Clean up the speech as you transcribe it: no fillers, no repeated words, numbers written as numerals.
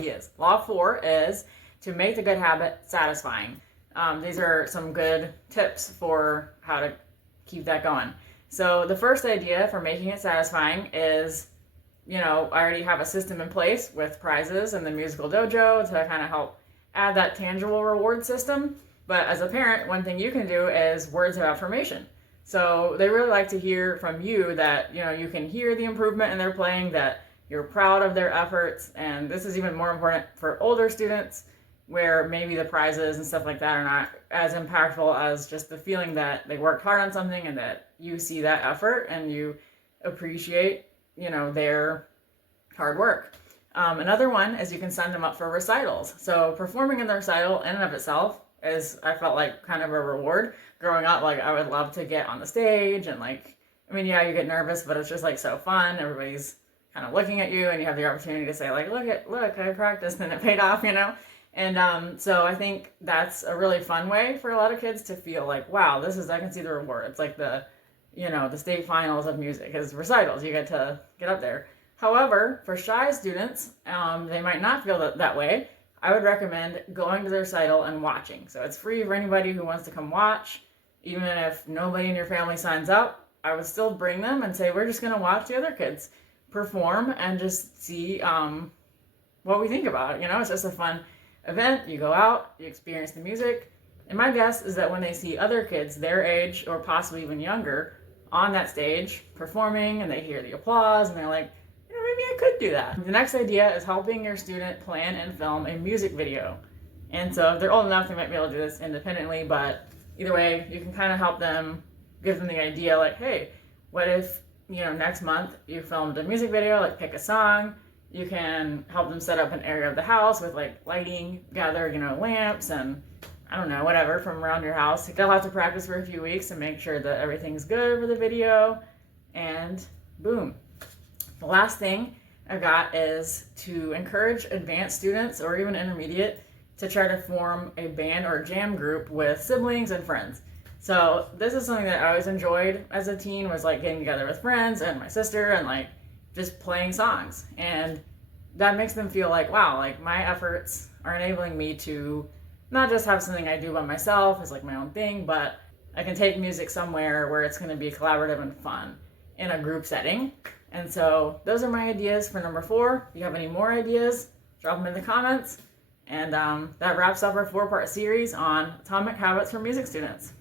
Ideas. Law 4 is to make the good habit satisfying. These are some good tips for how to keep that going. So the first idea for making it satisfying is, I already have a system in place with prizes and the musical dojo to kind of help add that tangible reward system. But as a parent, one thing you can do is words of affirmation. So they really like to hear from you that, you can hear the improvement in their playing, that you're proud of their efforts. And this is even more important for older students, where maybe the prizes and stuff like that are not as impactful as just the feeling that they worked hard on something and that you see that effort and you appreciate, their hard work. Another one is you can sign them up for recitals. So performing in the recital in and of itself is, I felt like, kind of a reward. Growing up, I would love to get on the stage and you get nervous, but it's just so fun. Everybody's kind of looking at you and you have the opportunity to say look, I practiced and it paid off, And so I think that's a really fun way for a lot of kids to feel wow, I can see the reward. It's like the state finals of music is recitals. You get to get up there. However, for shy students, they might not feel that way. I would recommend going to the recital and watching. So it's free for anybody who wants to come watch. Even if nobody in your family signs up, I would still bring them and say, we're just going to watch the other kids perform and just see what we think about it. It's just a fun event. You go out, you experience the music. And my guess is that when they see other kids their age or possibly even younger on that stage performing and they hear the applause and they're like, maybe I could do that. The next idea is helping your student plan and film a music video. And so if they're old enough, they might be able to do this independently, but either way, you can kind of help them, give them the idea hey, what if, next month you filmed a music video, pick a song. You can help them set up an area of the house with lighting, gather, lamps and I don't know, whatever from around your house. They'll have to practice for a few weeks and make sure that everything's good for the video, and boom. The last thing I got is to encourage advanced students or even intermediate to try to form a band or a jam group with siblings and friends. So this is something that I always enjoyed as a teen, was getting together with friends and my sister and just playing songs. And that makes them feel wow, my efforts are enabling me to not just have something I do by myself as my own thing, but I can take music somewhere where it's going to be collaborative and fun in a group setting. And so those are my ideas for number 4. If you have any more ideas, drop them in the comments. And that wraps up our 4-part series on Atomic Habits for Music Students.